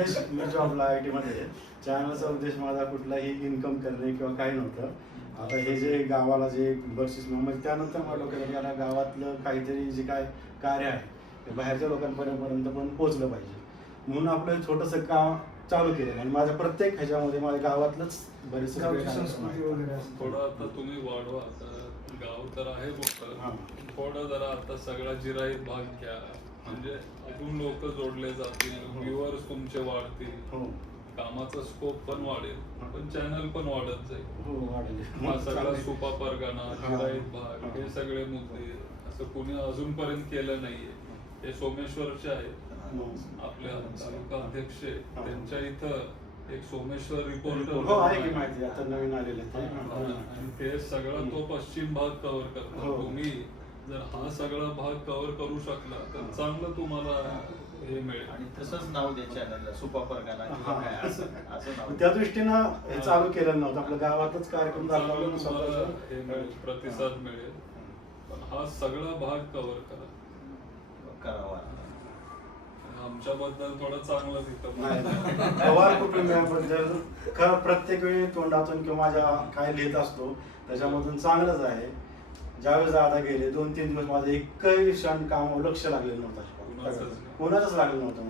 उद्देश मी जॉबला IT मध्ये चॅनलचा उद्देश माझा कुठलाही इन्कम करणे किंवा काही नव्हतं. आता हे जे गावाला जे बक्षीस म्हणजे त्यानंतर मला डोक्यात आलं गावातलं काहीतरी जे काय कार्य आहे ते बाहेरच्या लोकांपर्यंत पण पोहोचलं पाहिजे म्हणून आपलं छोटंसं काम चालू केलं आणि माझ्या प्रत्येक ह्याच्यामध्ये माझ्या गावातलंच बरेच संस्कृती वगैरे असं. थोडं आता तुम्ही वाढवा आता गाव तर आहे मोठं, थोडं जरा आता सगळा जिराईत भाग घ्या म्हणजे अजून लोक जोडले जातील, व्ह्युअर्स तुमचे वाढतील, कामाचा स्कोप पण वाढेल, पण चॅनल पण वाढत जाईल. हा सगळा सुपा परगणा, जिराईत भाग हे सगळे मुद्दे असं कुणी अजूनपर्यंत केलं नाहीये. हे सोमेश्वरचे आहेत आपल्या तालुका अध्यक्ष त्यांच्या इथं एक सोमेश्वर रिपोर्टर आता नवीन आलेले आणि ते सगळा तो पश्चिम भाग कव्हर करतो. तुम्ही जर हा सगळा भाग कव्हर करू शकला तर चांगलं तुम्हाला हे मिळेल. आणि तसंच नाव द्या चॅनलला सुपा परगणा किंवा काय असं नाव. त्या दृष्टीनं हे चालू केलं नव्हतं आपल्या गावातच कार्यक्रम चांगलं तुम्हाला हे मिळेल, प्रतिसाद मिळेल. पण हा सगळा भाग कव्हर करावा. आमच्याबद्दल थोडं चांगलं पवार कुटुंबियांबद्दल प्रत्येक वेळी तोंडातून किंवा माझ्या काय लिहित असतो त्याच्यामधून चांगलंच आहे. ज्यावेळेस दादा गेले 2-3 दिवस माझं एकही क्षण काम लक्ष लागलेलं नव्हतं, कोणाचंच लागलं नव्हतं.